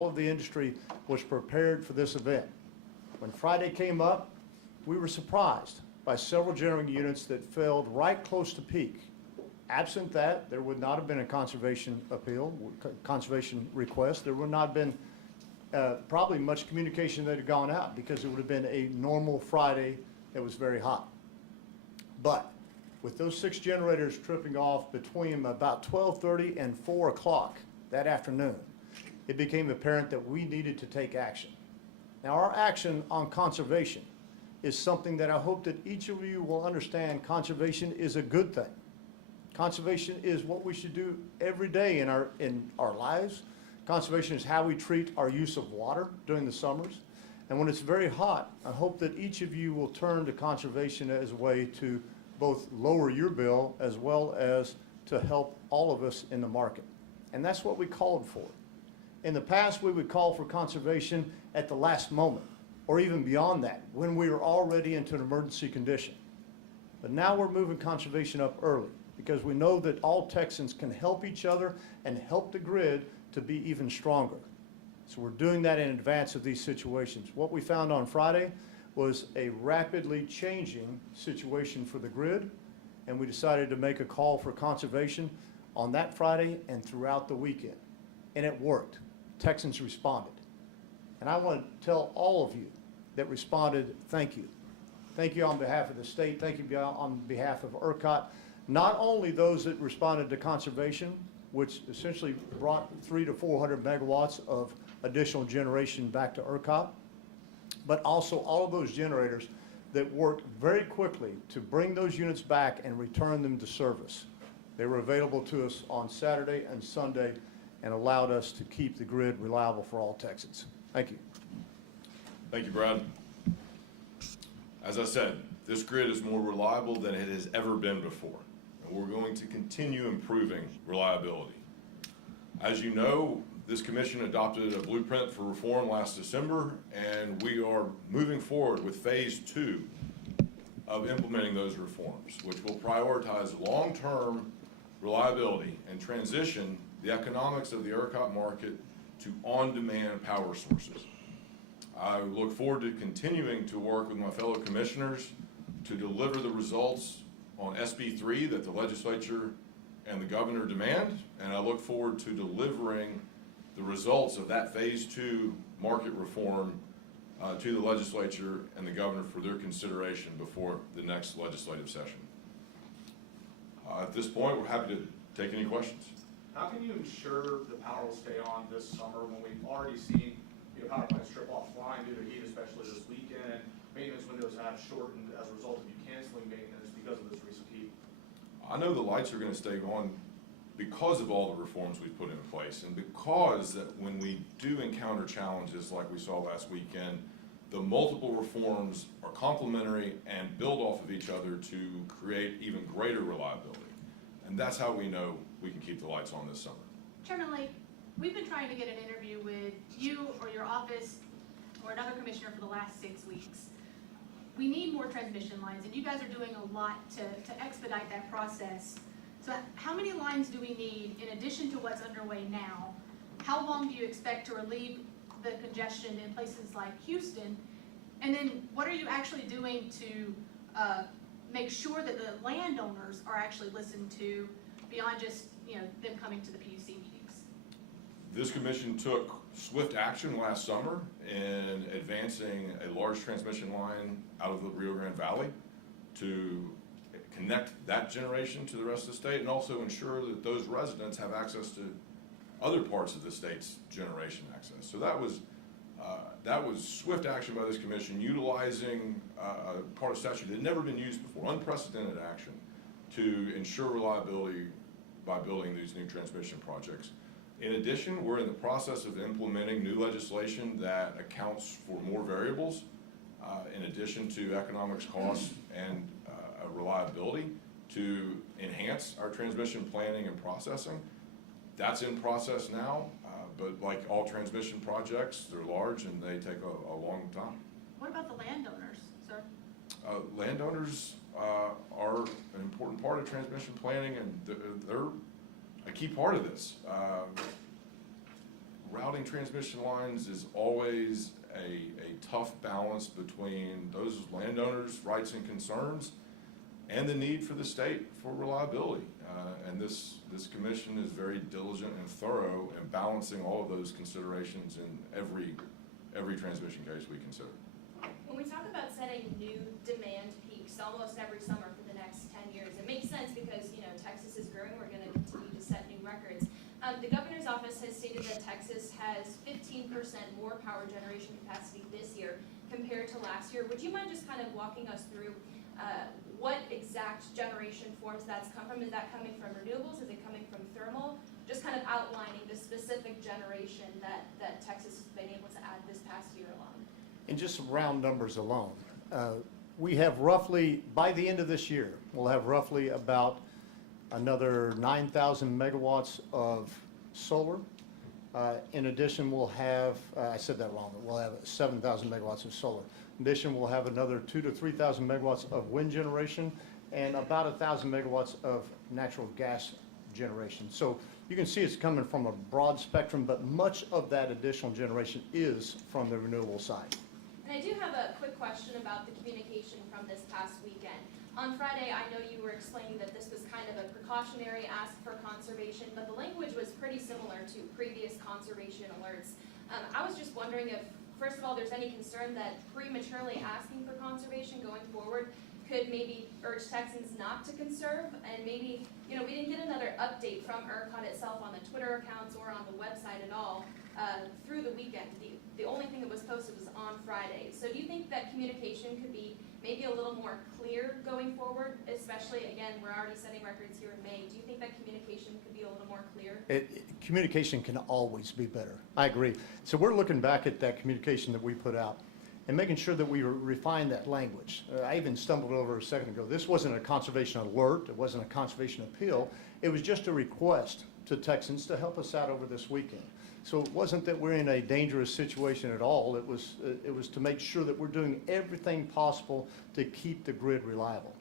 All of the industry was prepared for this event. When Friday came up, we were surprised by several generating units that failed right close to peak. Absent that, there would not have been a conservation request. There would not have been probably much communication that had gone out because it would have been a normal Friday that was very hot. But with those 6 generators tripping off between about 12:30 and 4 o'clock that afternoon, it became apparent that we needed to take action. Now, our action on conservation is something that I hope that each of you will understand. Conservation is a good thing. Conservation is what we should do every day in our lives. Conservation is how we treat our use of water during the summers. And when it's very hot, I hope that each of you will turn to conservation as a way to both lower your bill as well as to help all of us in the market. And that's what we called for. In the past, we would call for conservation at the last moment, or even beyond that, when we were already into an emergency condition. But now we're moving conservation up early because we know that all Texans can help each other and help the grid to be even stronger. So we're doing that in advance of these situations. What we found on Friday was a rapidly changing situation for the grid, and we decided to make a call for conservation on that Friday and throughout the weekend. And it worked. Texans responded. And I want to tell all of you that responded, thank you. Thank you on behalf of the state. Thank you on behalf of ERCOT. Not only those that responded to conservation, which essentially brought 300 to 400 megawatts of additional generation back to ERCOT, but also all of those generators that worked very quickly to bring those units back and return them to service. They were available to us on Saturday and Sunday and allowed us to keep the grid reliable for all Texans. Thank you. Thank you, Brad. As I said, this grid is more reliable than it has ever been before, and we're going to continue improving reliability. As you know, this commission adopted a blueprint for reform last December, and we are moving forward with phase 2 of implementing those reforms, which will prioritize long-term reliability and transition the economics of the ERCOT market to on-demand power sources. I look forward to continuing to work with my fellow commissioners to deliver the results on SB 3 that the legislature and the governor demand, and I look forward to delivering the results of that phase 2 market reform to the legislature and the governor for their consideration before the next legislative session. At this point, we're happy to take any questions. How can you ensure the power will stay on this summer when we've already seen power plants trip offline due to heat, especially this weekend? Maintenance windows have shortened as a result of you canceling maintenance because of this recent heat. I know the lights are going to stay on because of all the reforms we've put in place, and because that when we do encounter challenges like we saw last weekend, the multiple reforms are complementary and build off of each other to create even greater reliability. And that's how we know we can keep the lights on this summer. Chairman Lake, we've been trying to get an interview with you or your office or another commissioner for the last 6 weeks. We need more transmission lines, and you guys are doing a lot to expedite that process. So how many lines do we need in addition to what's underway now? How long do you expect to relieve the congestion in places like Houston? And then what are you actually doing to make sure that the landowners are actually listened to beyond just them coming to the PUC meetings? This commission took swift action last summer in advancing a large transmission line out of the Rio Grande Valley to connect that generation to the rest of the state and also ensure that those residents have access to other parts of the state's generation access. So that was swift action by this commission, utilizing a part of statute that had never been used before, unprecedented action to ensure reliability by building these new transmission projects. In addition, we're in the process of implementing new legislation that accounts for more variables in addition to economics, costs, and reliability to enhance our transmission planning and processing. That's in process now, but like all transmission projects, they're large and they take a long time. What about the landowners, sir? Landowners are an important part of transmission planning, and they're a key part of this. routing transmission lines is always a tough balance between those landowners' rights and concerns and the need for the state for reliability. And this commission is very diligent and thorough in balancing all of those considerations in every transmission case we consider. When we talk about setting new demand peaks almost every summer for the next 10 years, it makes sense because, you know, Texas is growing, we're going to continue to set new records. The governor's office has stated that Texas has 15% more power generation capacity this year compared to last year. Would you mind just kind of walking us through what exact generation forms that's come from? Is that coming from renewables? Is it coming from thermal? Just kind of outlining the specific generation that Texas has been able to add this past year alone. In just some round numbers alone, we have roughly, by the end of this year, we'll have roughly about another 9,000 megawatts of solar. In addition, we'll have, I said that wrong, but we'll have 7,000 megawatts of solar. In addition, we'll have another 2,000 to 3,000 megawatts of wind generation and about 1,000 megawatts of natural gas generation. So you can see it's coming from a broad spectrum, but much of that additional generation is from the renewable side. And I do have a quick question about the communication from this past weekend. On Friday, I know you were explaining that this was kind of a precautionary ask for conservation, but the language was pretty similar to previous conservation alerts. I was just wondering if, first of all, there's any concern that prematurely asking for conservation going forward could maybe urge Texans not to conserve, and maybe, you know, we didn't get another update from ERCOT itself on the Twitter accounts or on the website at all through the weekend. The only thing that was posted was on Friday. So do you think that communication could be maybe a little more clear going forward, especially, again, we're already setting records here in May. Do you think that communication could be a little more clear? Communication can always be better. I agree. So we're looking back at that communication that we put out and making sure that we refine that language. I even stumbled over a second ago. This wasn't a conservation alert. It wasn't a conservation appeal. It was just a request to Texans to help us out over this weekend. So it wasn't that we're in a dangerous situation at all. It was to make sure that we're doing everything possible to keep the grid reliable.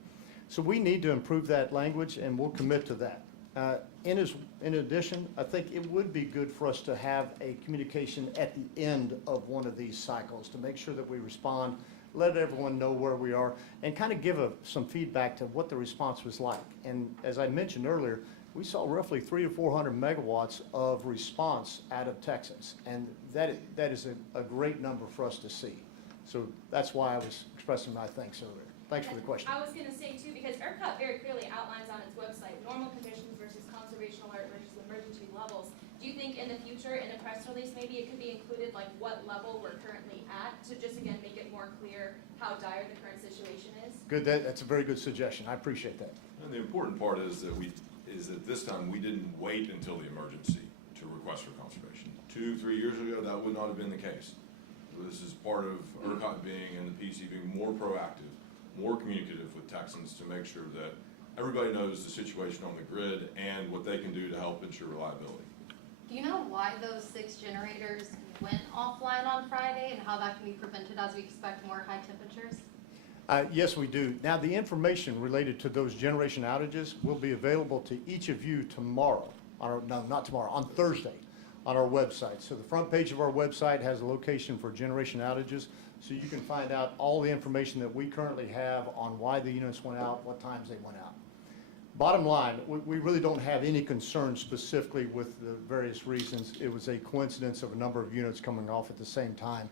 So we need to improve that language, and we'll commit to that. In addition, I think it would be good for us to have a communication at the end of one of these cycles to make sure that we respond, let everyone know where we are, and kind of give some feedback to what the response was like. And as I mentioned earlier, we saw roughly 300 to 400 megawatts of response out of Texas, and that is a great number for us to see. So that's why I was expressing my thanks earlier. Thanks for the question. I was going to say too, because ERCOT very clearly outlines on its website normal conditions versus conservation alert versus emergency levels. Do you think in the future, in a press release, maybe it could be included like what level we're currently at to just again make it more clear how dire the current situation is? Good. That's a very good suggestion. I appreciate that. And the important part is that this time we didn't wait until the emergency to request for conservation. 2-3 years ago, that would not have been the case. This is part of ERCOT being and the PC being more proactive, more communicative with Texans to make sure that everybody knows the situation on the grid and what they can do to help ensure reliability. Do you know why those 6 generators went offline on Friday and how that can be prevented as we expect more high temperatures? Yes, we do. Now, the information related to those generation outages will be available to each of you tomorrow, not tomorrow, on Thursday on our website. So the front page of our website has a location for generation outages, so you can find out all the information that we currently have on why the units went out, what times they went out. Bottom line, we really don't have any concerns specifically with the various reasons. It was a coincidence of a number of units coming off at the same time.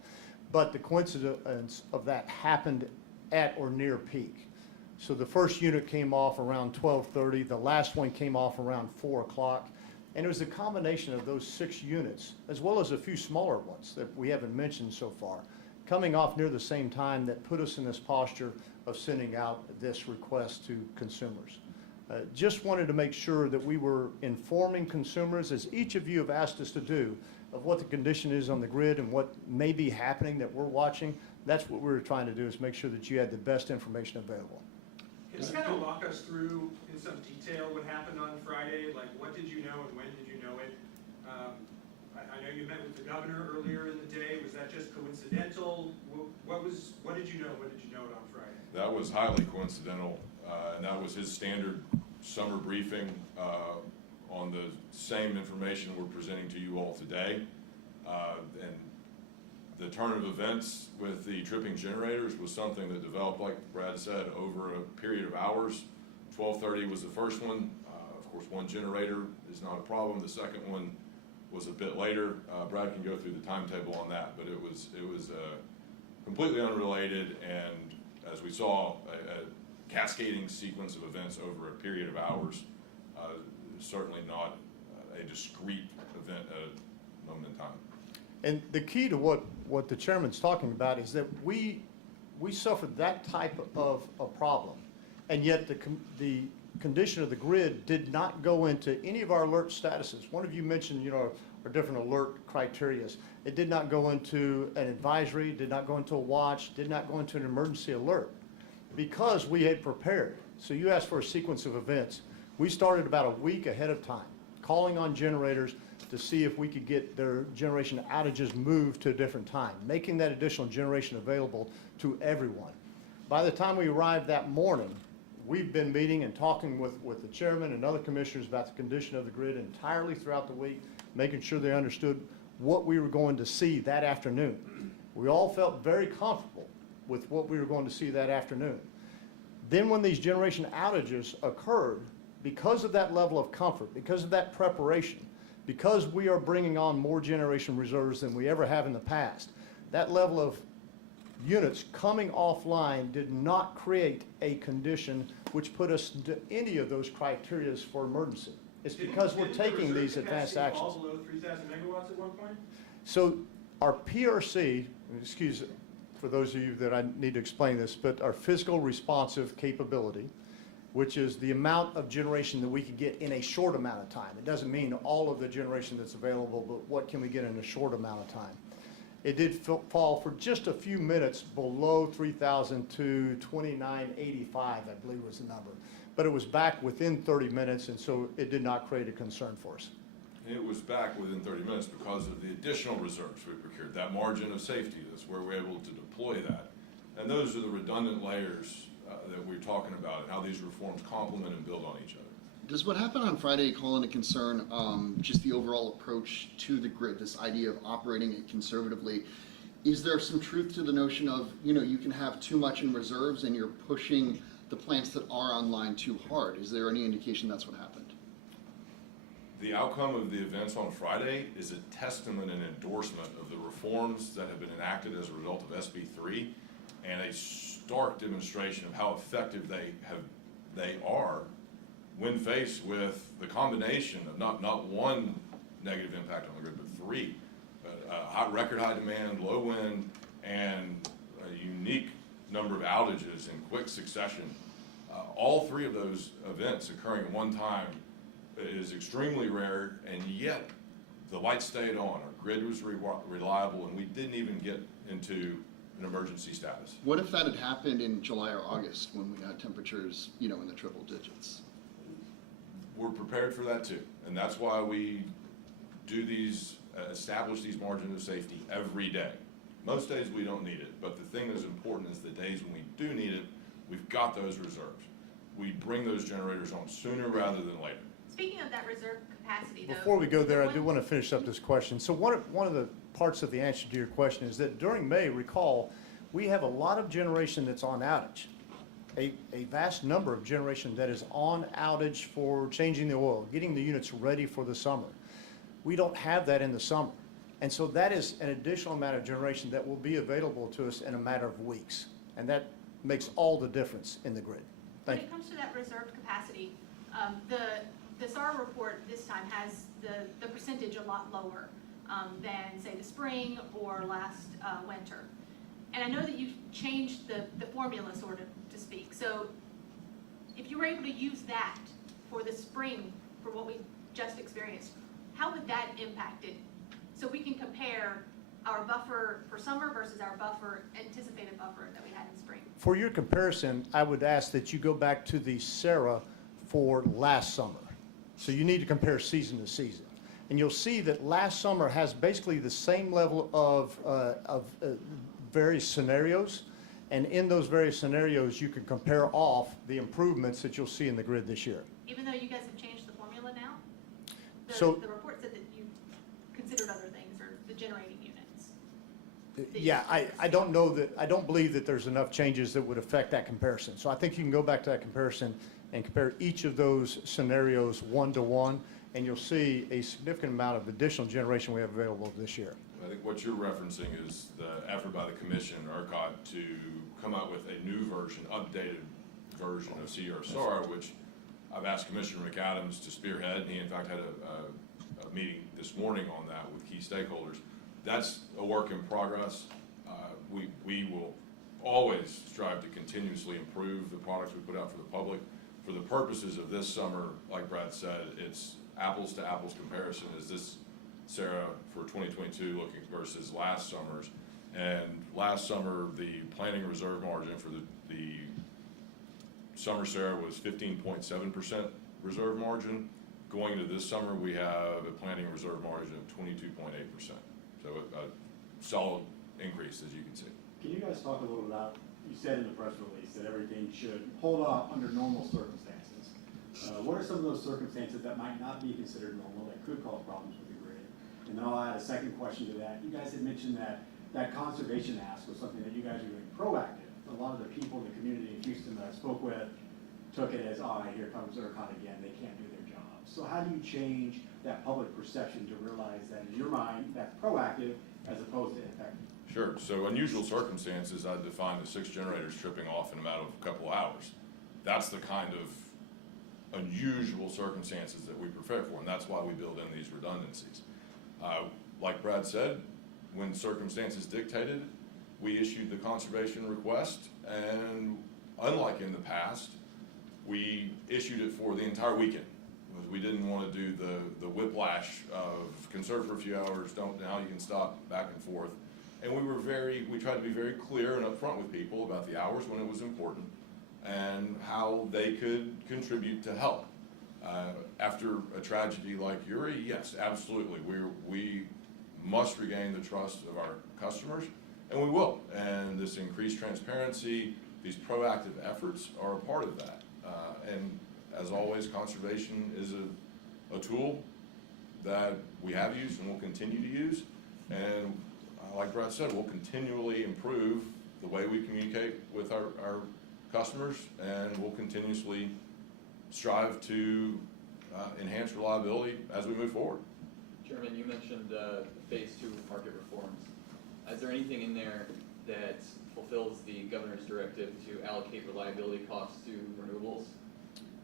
But the coincidence of that happened at or near peak. So the first unit came off around 12:30. The last one came off around 4 o'clock. And it was a combination of those 6 units, as well as a few smaller ones that we haven't mentioned so far, coming off near the same time that put us in this posture of sending out this request to consumers. Just wanted to make sure that we were informing consumers, as each of you have asked us to do, of what the condition is on the grid and what may be happening that we're watching. That's what we were trying to do, is make sure that you had the best information available. Can you kind of walk us through in some detail what happened on Friday? Like, what did you know and when did you know it? I know you met with the governor earlier in the day. Was that just coincidental? What did you know? When did you know it on Friday? That was highly coincidental, and that was his standard summer briefing on the same information we're presenting to you all today. And the turn of events with the tripping generators was something that developed, like Brad said, over a period of hours. 12:30 was the first one. Of course, one generator is not a problem. The second one was a bit later. Brad can go through the timetable on that, but it was completely unrelated, and as we saw, a cascading sequence of events over a period of hours. Certainly not a discrete event at a moment in time. And the key to what the chairman's talking about is that we suffered that type of a problem, and yet the condition of the grid did not go into any of our alert statuses. One of you mentioned, our different alert criterias. It did not go into an advisory, did not go into a watch, did not go into an emergency alert, because we had prepared. So you asked for a sequence of events. We started about a week ahead of time, calling on generators to see if we could get their generation outages moved to a different time, making that additional generation available to everyone. By the time we arrived that morning, we've been meeting and talking with the chairman and other commissioners about the condition of the grid entirely throughout the week, making sure they understood what we were going to see that afternoon. We all felt very comfortable with what we were going to see that afternoon. Then when these generation outages occurred, because of that level of comfort, because of that preparation, because we are bringing on more generation reserves than we ever have in the past, that level of units coming offline did not create a condition which put us into any of those criterias for emergency. It's because we're taking these advanced actions. Fall below 3,000 megawatts at one point? So our PRC, excuse for those of you that I need to explain this, but our physical responsive capability, which is the amount of generation that we could get in a short amount of time. It doesn't mean all of the generation that's available, but what can we get in a short amount of time? It did fall for just a few minutes below 3,000 to 2985, I believe was the number. But it was back within 30 minutes, and so it did not create a concern for us. It was back within 30 minutes because of the additional reserves we procured, that margin of safety. That's where we're able to deploy that. And those are the redundant layers that we're talking about, and how these reforms complement and build on each other. Does what happened on Friday call into concern just the overall approach to the grid, this idea of operating it conservatively? Is there some truth to the notion of, you can have too much in reserves and you're pushing the plants that are online too hard? Is there any indication that's what happened? The outcome of the events on Friday is a testament and endorsement of the reforms that have been enacted as a result of SB 3, and a stark demonstration of how effective they are when faced with the combination of not one negative impact on the grid, but three. Record high demand, low wind, and a unique number of outages in quick succession. All three of those events occurring at one time is extremely rare, and yet the lights stayed on. Our grid was reliable, and we didn't even get into an emergency status. What if that had happened in July or August when we had temperatures, in the triple digits? We're prepared for that too, and that's why we do these, establish these margins of safety every day. Most days we don't need it, but the thing that's important is the days when we do need it, we've got those reserves. We bring those generators on sooner rather than later. Speaking of that reserve capacity though. Before we go there, I do want to finish up this question. So one of the parts of the answer to your question is that during May, recall, we have a lot of generation that's on outage. A vast number of generation that is on outage for changing the oil, getting the units ready for the summer. We don't have that in the summer. And so that is an additional amount of generation that will be available to us in a matter of weeks. And that makes all the difference in the grid. When Thank you. it comes to that reserved capacity, the SAR report this time has the percentage a lot lower than, say, the spring or last winter. And I know that you've changed the formula, sort of, to speak. So if you were able to use that for the spring, for what we just experienced, how would that impact it? So we can compare our buffer for summer versus our anticipated buffer that we had in spring. For your comparison, I would ask that you go back to the SARA for last summer. So you need to compare season to season. And you'll see that last summer has basically the same level of various scenarios. And in those various scenarios, you can compare off the improvements that you'll see in the grid this year. Even though you guys have changed the formula now? So- The report said that you considered other things, or the generation Yeah, I don't know that, I don't believe that there's enough changes that would affect that comparison. So I think you can go back to that comparison and compare each of those scenarios one to one, and you'll see a significant amount of additional generation we have available this year. I think what you're referencing is the effort by the commission, ERCOT, to come out with a new version, updated version of CRSAR, which I've asked Commissioner McAdams to spearhead, and he in fact had a meeting this morning on that with key stakeholders. That's a work in progress. We will always strive to continuously improve the products we put out for the public. For the purposes of this summer, like Brad said, it's apples to apples comparison. Is this Sarah for 2022 looking versus last summer's? And last summer, the planning reserve margin for the summer Sarah was 15.7% reserve margin. Going into this summer, we have a planning reserve margin of 22.8%. So a solid increase, as you can see. Can you guys talk a little about, you said in the press release that everything should hold up under normal circumstances. What are some of those circumstances that might not be considered normal that could cause problems with the grid? And then I'll add a second question to that. You guys had mentioned that conservation ask was something that you guys are doing proactive. A lot of the people in the community in Houston that I spoke with took it as, oh, here comes ERCOT again, they can't do their job. So how do you change that public perception to realize that in your mind, that's proactive as opposed to ineffective? Sure. So unusual circumstances, I define as 6 generators tripping off in a matter of a couple of hours. That's the kind of unusual circumstances that we prepare for, and that's why we build in these redundancies. Like Brad said, when circumstances dictated, we issued the conservation request, and unlike in the past, we issued it for the entire weekend. Because we didn't want to do the whiplash of conserve for a few hours, don't, now you can stop, back and forth. And we tried to be very clear and upfront with people about the hours when it was important and how they could contribute to help. After a tragedy like Uri, yes, absolutely, we must regain the trust of our customers, and we will. And this increased transparency, these proactive efforts are a part of that. And as always, conservation is a tool that we have used and will continue to use. And like Brad said, we'll continually improve the way we communicate with our customers, and we'll continuously strive to enhance reliability as we move forward. Chairman, you mentioned phase 2 market reforms. Is there anything in there that fulfills the governor's directive to allocate reliability costs to renewables?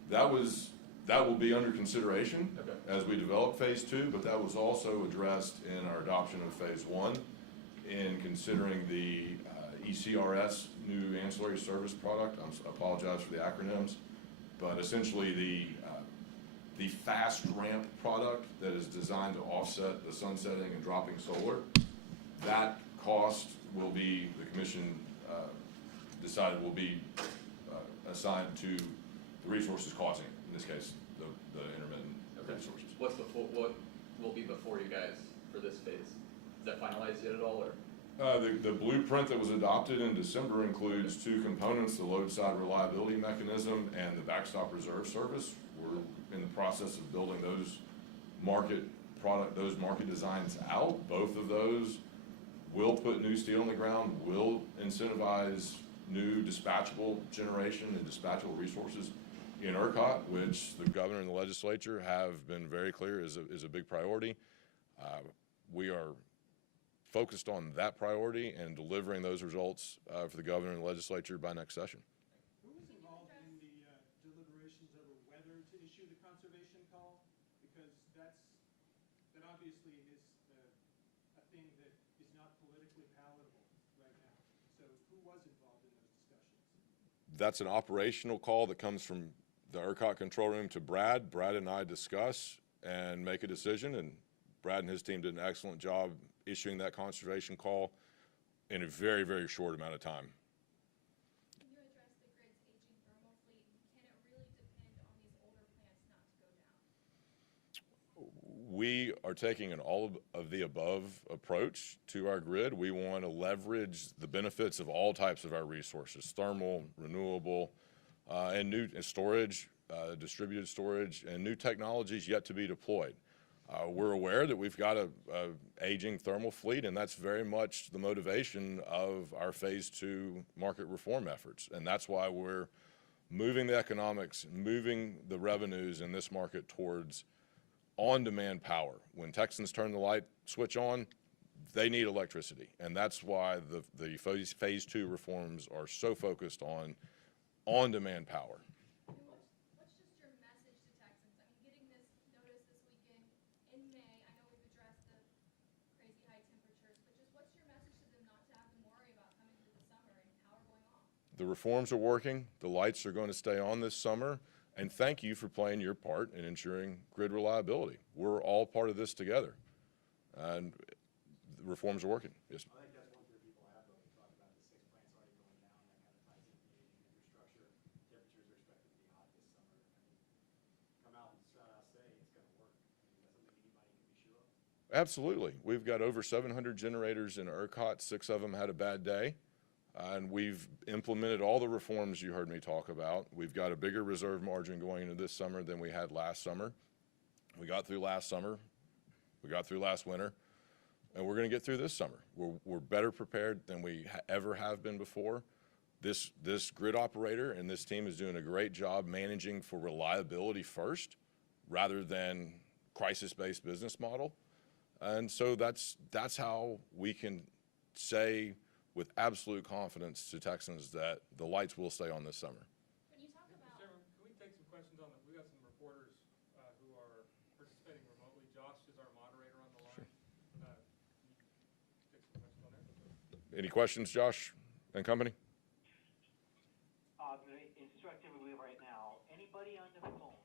That will be under consideration Okay. as we develop phase 2, but that was also addressed in our adoption of phase 1 in considering the ECRS, new ancillary service product. I apologize for the acronyms, but essentially the fast ramp product that is designed to offset the sunsetting and dropping solar. That cost will be, the commission decided will be assigned to the resources causing it, in this case, the intermittent resources. What will be before you guys for this phase? Is that finalized yet at all, or? The blueprint that was adopted in December includes 2 components, the load side reliability mechanism and the backstop reserve service. We're in the process of building those market designs out. Both of those will put new steel in the ground, will incentivize new dispatchable generation and dispatchable resources in ERCOT, which the governor and the legislature have been very clear is a big priority. We are focused on that priority and delivering those results for the governor and the legislature by next session. Who was involved in the deliberations over whether to issue the conservation call? Because that obviously is a thing that is not politically palatable right now. So who was involved in those discussions? That's an operational call that comes from the ERCOT control room to Brad. Brad and I discuss and make a decision, and Brad and his team did an excellent job issuing that conservation call in a very, very short amount of time. Can you address the grid's aging thermal fleet? Can it really depend on these older plants not to go down? We are taking an all of the above approach to our grid. We want to leverage the benefits of all types of our resources, thermal, renewable, and new storage, distributed storage, and new technologies yet to be deployed. We're aware that we've got a aging thermal fleet, and that's very much the motivation of our Phase 2 market reform efforts. And that's why we're moving the economics, moving the revenues in this market towards on-demand power. When Texans turn the light switch on, they need electricity. And that's why the Phase 2 reforms are so focused on on-demand power. What's just your message to Texans? I mean, getting this notice this weekend in May, I know we've addressed the crazy high temperatures, but just what's your message to them not to have them worry about coming through the summer and power going off? The reforms are working. The lights are going to stay on this summer. And thank you for playing your part in ensuring grid reliability. We're all part of this together. And the reforms are working. Yes. I think that's one fear people have when we talk about the 6 plants already going down. That kind of ties into the aging infrastructure. Temperatures are expected to be hot this summer. I mean, come out and say it's going to work. I mean, that's something anybody can be sure of. Absolutely. We've got over 700 generators in ERCOT. 6 of them had a bad day. And we've implemented all the reforms you heard me talk about. We've got a bigger reserve margin going into this summer than we had last summer. We got through last summer. We got through last winter. And we're going to get through this summer. We're better prepared than we ever have been before. This grid operator and this team is doing a great job managing for reliability first rather than crisis-based business model. And so that's how we can say with absolute confidence to Texans that the lights will stay on this summer. When you talk about, Mr. Chairman, can we take some questions on we got some reporters who are participating remotely. Josh is our moderator on the line. Can you take some questions on there? Any questions, Josh and company? The instructive we have right now, anybody on the phone,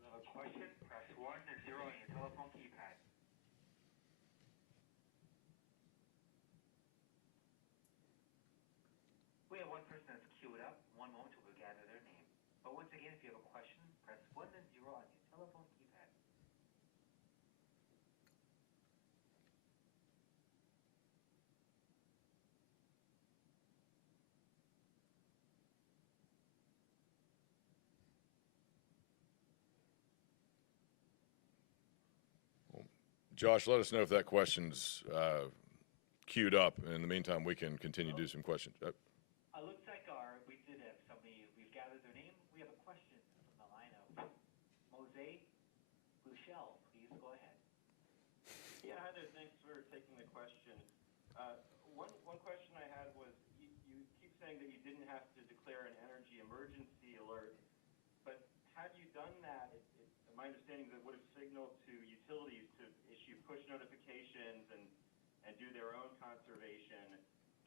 you have a question, press 1 and 0 on your telephone keypad. We have one person that's queued up. One moment till we gather their name. But once again, if you have a question, press 1 and 0 on your telephone keypad. Josh, let us know if that question's queued up. In the meantime, we can continue to do some questions. Looks like we did have somebody, we've gathered their name. We have a question from the line of Mose Bouchel. Please go ahead. Yeah, hi there. Thanks for taking the question. One question I had was, you keep saying that you didn't have to declare an energy emergency alert, but had you done that, my understanding is it would have signaled to utilities to issue push notifications and do their own conservation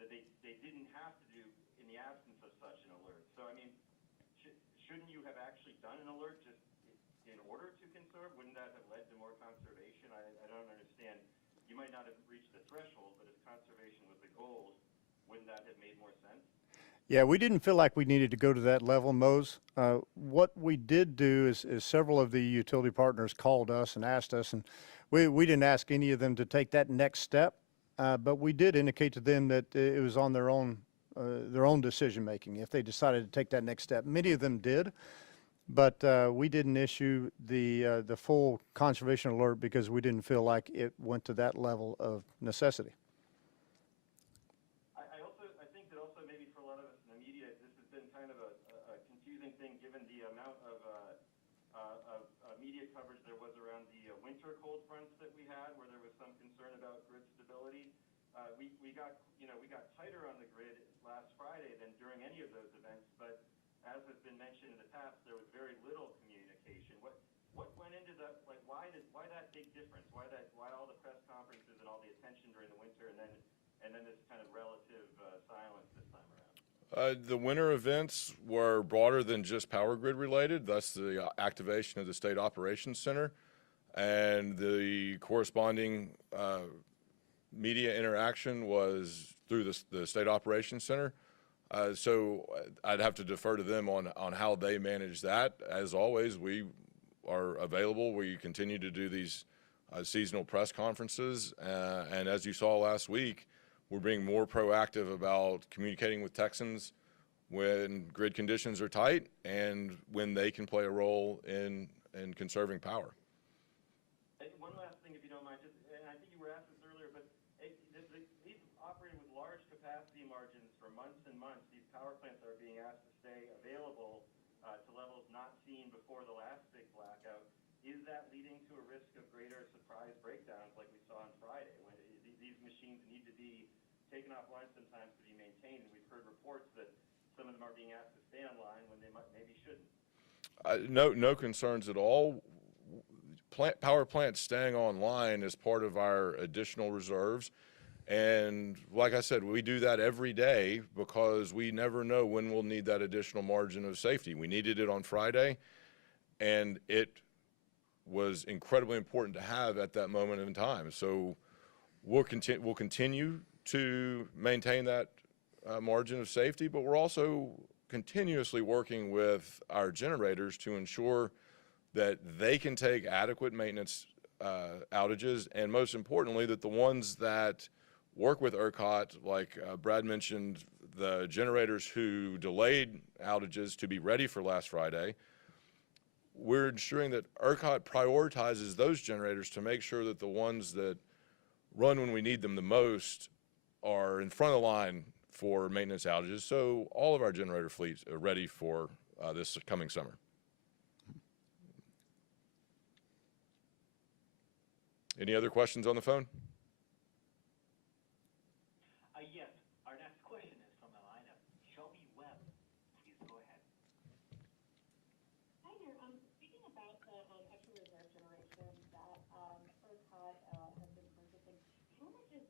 that they didn't have to do in the absence of such an alert. So, I mean, shouldn't you have actually done an alert just in order to conserve? Wouldn't that have led to more conservation? I don't understand. You might not have reached the threshold, but if conservation was the goal, wouldn't that have made more sense? Yeah, we didn't feel like we needed to go to that level, Mose. What we did do is several of the utility partners called us and asked us, and we didn't ask any of them to take that next step, but we did indicate to them that it was on their own decision-making if they decided to take that next step. Many of them did, but we didn't issue the full conservation alert because we didn't feel like it went to that level of necessity. I think that also maybe for a lot of us in the media, this has been kind of a confusing thing given the amount of media coverage there was around the winter cold fronts that we had, where there was some concern about grid stability. We got tighter on the grid last Friday than during any of those events, but as has been mentioned in the past, there was very little communication. What went into that? Like, why that big difference? Why all the press conferences and all the attention during the winter, and then this kind of relative silence this time around? The winter events were broader than just power grid related. That's the activation of the State Operations Center and the corresponding media interaction was through the State Operations Center. So I'd have to defer to them on how they manage that. As always, we are available. We continue to do these seasonal press conferences. And as you saw last week, we're being more proactive about communicating with Texans when grid conditions are tight and when they can play a role in conserving power. And one last thing before the last big blackout. Is that leading to a risk of greater surprise breakdowns like we saw on Friday, when these machines need to be taken offline sometimes to be maintained? And we've heard reports that some of them are being asked to stay online when they maybe shouldn't. No concerns at all. Power plants staying online is part of our additional reserves. And like I said, we do that every day because we never know when we'll need that additional margin of safety. We needed it on Friday, and it was incredibly important to have at that moment in time. So we'll continue to maintain that margin of safety, but we're also continuously working with our generators to ensure that they can take adequate maintenance outages, and most importantly, that the ones that work with ERCOT, like Brad mentioned, the generators who delayed outages to be ready for last Friday, we're ensuring that ERCOT prioritizes those generators to make sure that the ones that run when we need them the most are in front of the line for maintenance outages, so all of our generator fleets are ready for this coming summer. Any other questions on the phone? Yes, our next question is from the line of Shelby Webb. Please go ahead. Hi there. Speaking about the extra reserve generation that ERCOT has been purchasing, how much is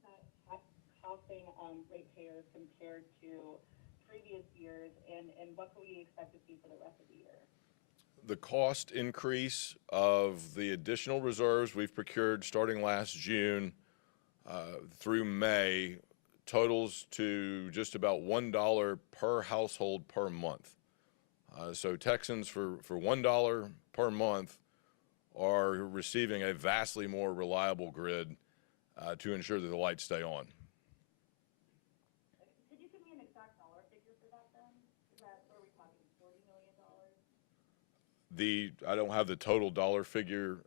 that costing ratepayers compared to previous years, and what can we expect to see for the rest of the year? The cost increase of the additional reserves we've procured starting last June through May totals to just about $1 per household per month. So Texans for $1 per month are receiving a vastly more reliable grid to ensure that the lights stay on. Could you give me an exact dollar figure for that then? Is that, what are we talking, $40 million? I don't have the total dollar figure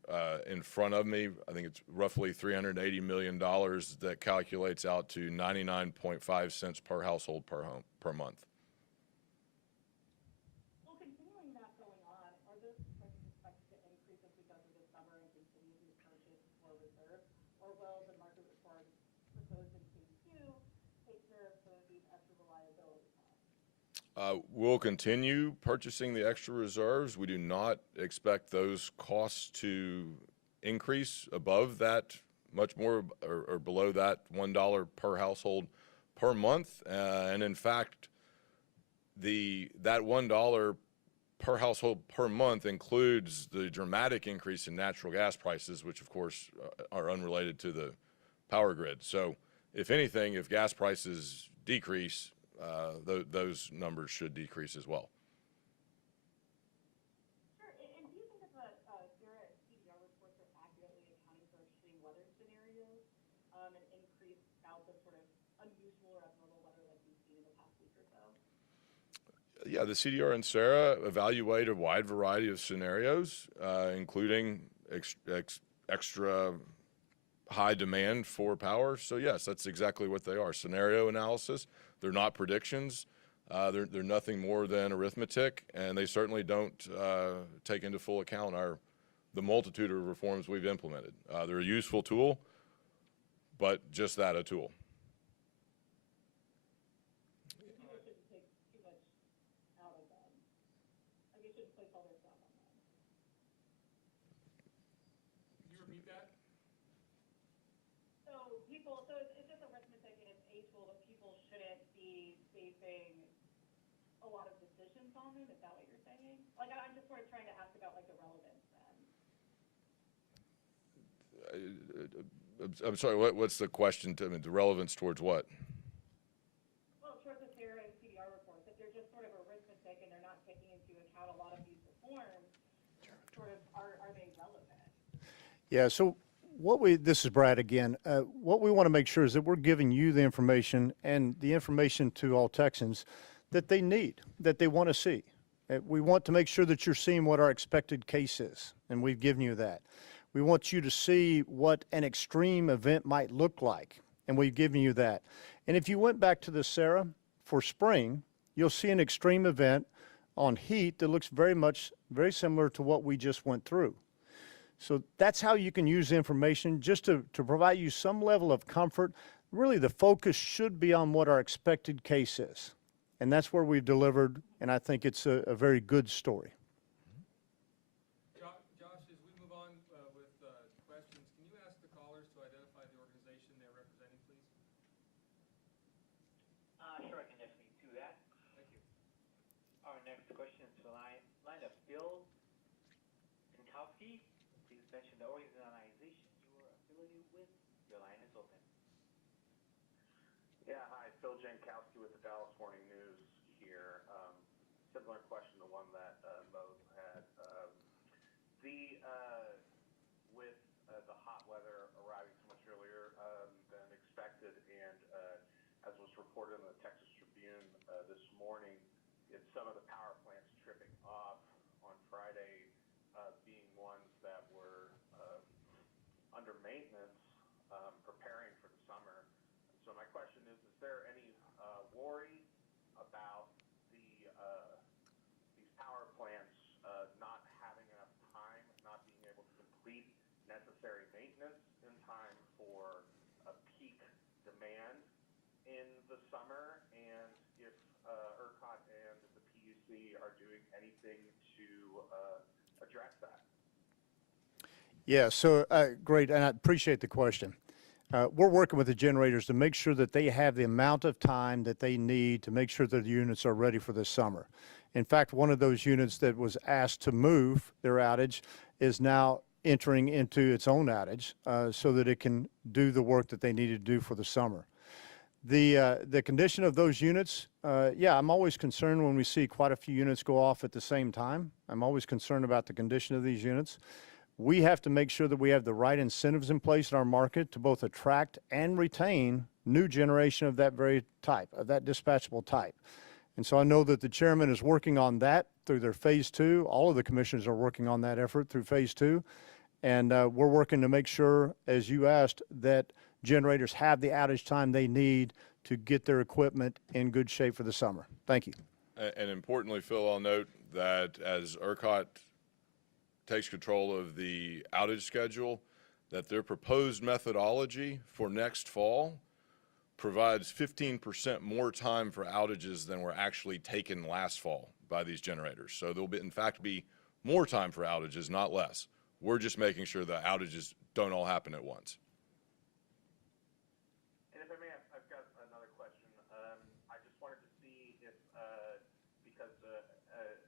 in front of me. I think it's roughly $380 million that calculates out to 99.5 cents per household per month. Well, continuing that going on, are those prices expected to increase as we go through the summer and continue to purchase more reserve? Or will the market reforms proposed in phase 2 take care of some of these extra reliability costs? We'll continue purchasing the extra reserves. We do not expect those costs to increase above that, much more or below that $1 per household per month. And in fact, that $1 per household per month includes the dramatic increase in natural gas prices, which of course are unrelated to the power grid. So if anything, if gas prices decrease, those numbers should decrease as well. Sure, and do you think that the SERA and CDR reports are accurately accounting for extreme weather scenarios and increased bouts of sort of unusual or abnormal weather like we've seen in the past week or so? Yeah, the CDR and SERA evaluate a wide variety of scenarios, including extra high demand for power. So yes, that's exactly what they are, scenario analysis. They're not predictions. They're nothing more than arithmetic, and they certainly don't take into full account the multitude of reforms we've implemented. They're a useful tool, but just that, a tool. People shouldn't take too much out of them. Like, they shouldn't place all their stuff on them. Can you repeat that? So it's just arithmetic and it's a tool, but people shouldn't be basing a lot of decisions on them. Is that what you're saying? Like, I'm just sort of trying to ask about like the relevance then. I'm sorry, what's the question? I mean, the relevance towards what? Well, towards the SERA and CDR reports, if they're just sort of arithmetic and they're not taking into account a lot of these reforms, sort of, are they relevant? Yeah, so this is Brad again. What we want to make sure is that we're giving you the information and the information to all Texans that they need, that they want to see. We want to make sure that you're seeing what our expected case is, and we've given you that. We want you to see what an extreme event might look like, and we've given you that. And if you went back to the SERA for spring, you'll see an extreme event on heat that looks very similar to what we just went through. So that's how you can use information just to provide you some level of comfort. Really, the focus should be on what our expected case is. And that's where we've delivered, and I think it's a very good story. Josh, as we move on with questions, can you ask the callers to identify the organization they're representing, please? Sure, I can definitely do that. Thank you. Our next question is the line of Bill Zinkowski. Please mention the organization you are affiliated with. Your line is open. Yeah, hi, Phil Jankowski with the Dallas Morning News here. Similar question to one that Mo had. With the hot weather arriving so much earlier than expected, and as was reported in the Texas Tribune this morning, it's some of the power plants tripping off on Friday, being ones that were under maintenance, preparing for the summer. So my question is there any worry about these power plants not having enough time, not being able to complete necessary maintenance in time for a peak demand in the summer? And if ERCOT and the PUC are doing anything to address that? Yeah, so great, and I appreciate the question. We're working with the generators to make sure that they have the amount of time that they need to make sure that the units are ready for this summer. In fact, one of those units that was asked to move their outage is now entering into its own outage so that it can do the work that they need to do for the summer. The condition of those units, yeah, I'm always concerned when we see quite a few units go off at the same time. I'm always concerned about the condition of these units. We have to make sure that we have the right incentives in place in our market to both attract and retain new generation of that very type, of that dispatchable type. And so I know that the chairman is working on that through their phase 2. All of the commissioners are working on that effort through phase 2. And we're working to make sure, as you asked, that generators have the outage time they need to get their equipment in good shape for the summer. Thank you. And importantly, Phil, I'll note that as ERCOT takes control of the outage schedule, that their proposed methodology for next fall provides 15% more time for outages than were actually taken last fall by these generators. So there'll be, in fact, be more time for outages, not less. We're just making sure the outages don't all happen at once. And if I may, I've got another question. I just wanted to see if, because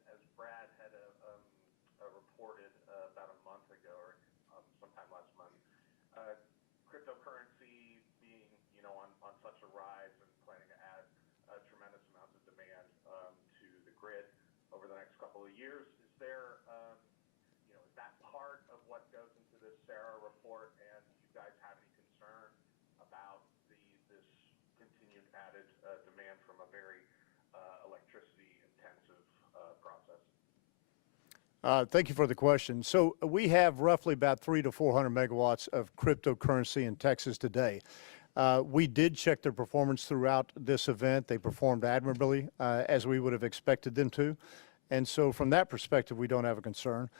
as Brad had reported about a month ago or sometime last month, cryptocurrency being, on such a rise and planning to add tremendous amounts of demand to the grid over the next couple of years, is there, is that part of what goes into this SARA report, and do you guys have any concern about this continued added demand from a very electricity-intensive process? Thank you for the question. So we have roughly about 300 to 400 megawatts of cryptocurrency in Texas today. We did check their performance throughout this event. They performed admirably, as we would have expected them to. And so from that perspective, we don't have a concern.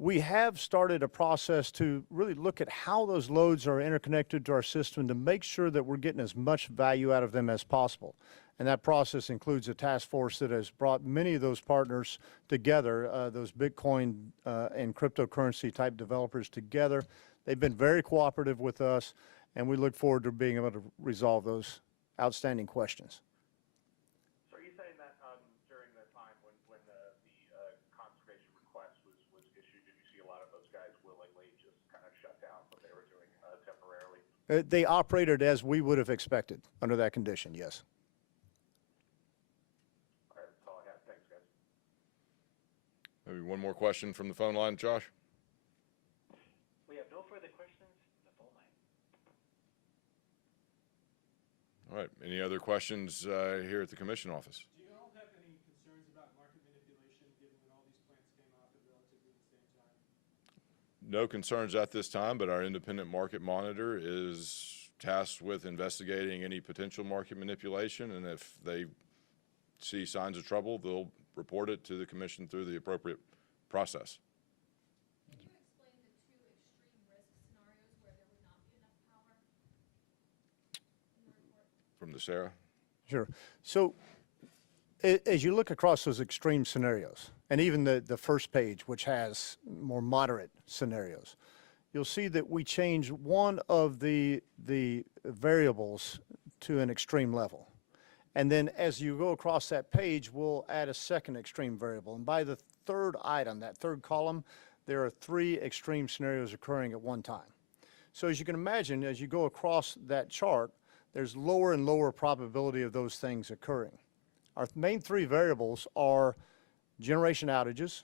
We have started a process to really look at how those loads are interconnected to our system to make sure that we're getting as much value out of them as possible. And that process includes a task force that has brought many of those partners together, those Bitcoin and cryptocurrency type developers together. They've been very cooperative with us, and we look forward to being able to resolve those outstanding questions. So are you saying that during the time when the conservation request was issued, did you see a lot of those guys willingly just kind of shut down what they were doing temporarily? They operated as we would have expected under that condition, yes. All right, that's all I have. Thanks, guys. Maybe one more question from the phone line, Josh? We have no further questions from the phone line. All right, any other questions here at the commission office? Do you all have any concerns about market manipulation given when all these plants came off at relatively the same time? No concerns at this time, but our independent market monitor is tasked with investigating any potential market manipulation, and if they see signs of trouble, they'll report it to the commission through the appropriate process. Can you explain the two extreme risk scenarios where there would not be enough power in the report? From the Sarah? Sure. So as you look across those extreme scenarios, and even the first page, which has more moderate scenarios, you'll see that we change one of the variables to an extreme level. And then as you go across that page, we'll add a second extreme variable. And by the third item, that third column, there are 3 extreme scenarios occurring at one time. So as you can imagine, as you go across that chart, there's lower and lower probability of those things occurring. Our main 3 variables are generation outages,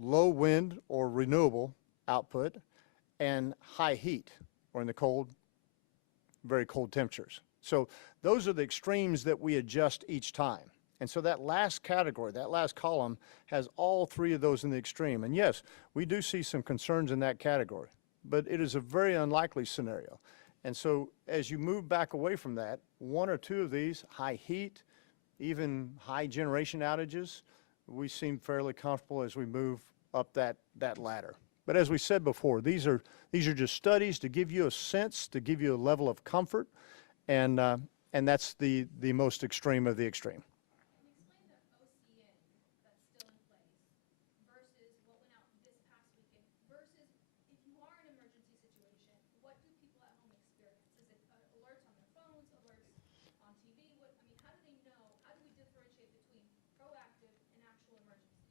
low wind or renewable output, and high heat, or in the cold, very cold temperatures. So those are the extremes that we adjust each time. And so that last category, that last column, has all 3 of those in the extreme. And yes, we do see some concerns in that category, but it is a very unlikely scenario. And so as you move back away from that, 1 or 2 of these, high heat, even high generation outages, we seem fairly comfortable as we move up that ladder. But as we said before, these are just studies to give you a sense, to give you a level of comfort, and that's the most extreme of the extreme. Can you explain the OCN that's still in place versus what went out this past weekend versus if you are in an emergency situation, what do people at home experience? Is it alerts on their phones, alerts on TV? How do they know? How do we differentiate between proactive and actual emergency?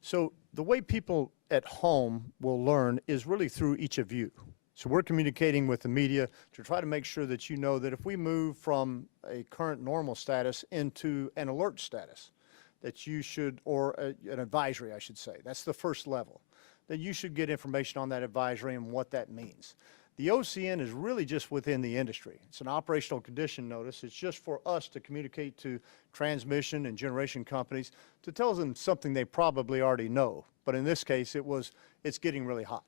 So the way people at home will learn is really through each of you. So we're communicating with the media to try to make sure that you know that if we move from a current normal status into an alert status, that you should, or an advisory, I should say, that's the first level, that you should get information on that advisory and what that means. The OCN is really just within the industry. It's an operational condition notice. It's just for us to communicate to transmission and generation companies to tell them something they probably already know. But in this case, it's getting really hot.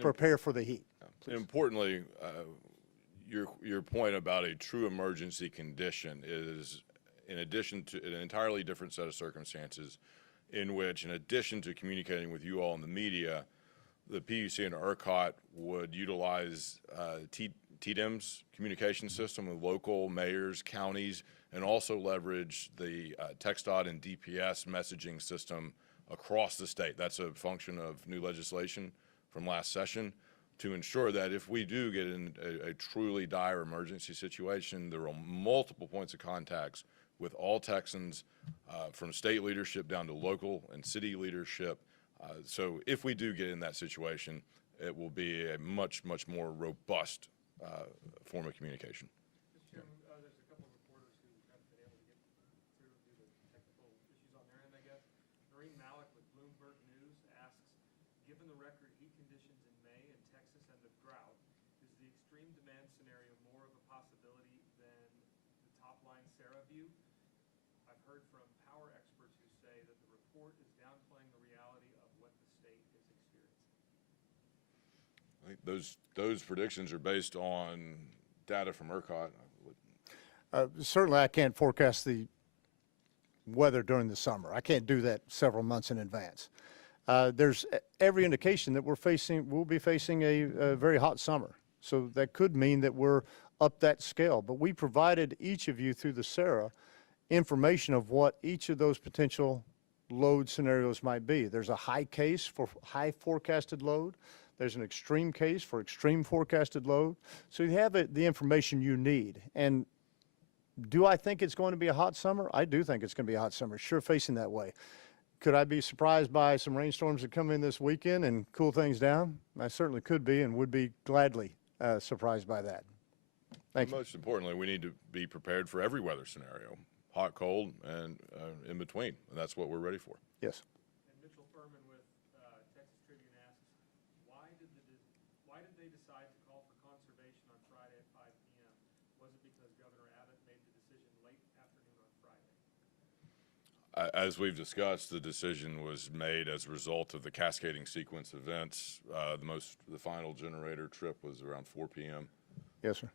Prepare for the heat. And importantly, your point about a true emergency condition is in addition to an entirely different set of circumstances in which, in addition to communicating with you all in the media, the PUC and ERCOT would utilize TDIM's communication system with local mayors, counties, and also leverage the TxDOT and DPS messaging system across the state. That's a function of new legislation from last session to ensure that if we do get in a truly dire emergency situation, there are multiple points of contacts with all Texans, from state leadership down to local and city leadership. So if we do get in that situation, it will be a much, much more robust form of communication. Mr. Chairman, there's a couple of reporters who haven't been able to get through due to technical issues on their end, I guess. Noreen Malik with Bloomberg News asks, given the record heat conditions in May in Texas and the drought, is the extreme demand scenario more of a possibility than the top-line Sarah view? I've heard from power experts who say that the report is downplaying the reality of what the state is experiencing. I think those predictions are based on data from ERCOT. Certainly I can't forecast the weather during the summer. I can't do that several months in advance. There's every indication that we'll be facing a very hot summer. So that could mean that we're up that scale. But we provided each of you through the SARA information of what each of those potential load scenarios might be. There's a high case for high forecasted load. There's an extreme case for extreme forecasted load. So you have the information you need. And do I think it's going to be a hot summer? I do think it's going to be a hot summer, sure facing that way. Could I be surprised by some rainstorms that come in this weekend and cool things down? I certainly could be and would be gladly surprised by that. Thank you. Most importantly, we need to be prepared for every weather scenario, hot, cold, and in between. And that's what we're ready for. Yes. And Mitchell Furman with Texas Tribune asks, why did they decide to call for conservation on Friday at 5 p.m.? Was it because Governor Abbott made the decision late afternoon on Friday? As we've discussed, the decision was made as a result of the cascading sequence events. The final generator trip was around 4 p.m. Yes, sir.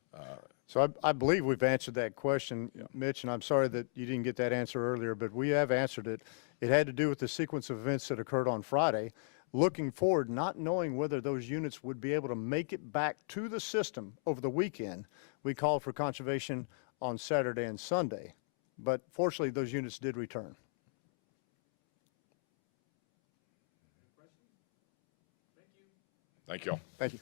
So I believe we've answered that question, Mitch, and I'm sorry that you didn't get that answer earlier, but we have answered it. It had to do with the sequence of events that occurred on Friday. Looking forward, not knowing whether those units would be able to make it back to the system over the weekend, we called for conservation on Saturday and Sunday. But fortunately, those units did return. Thank you all. Thank you.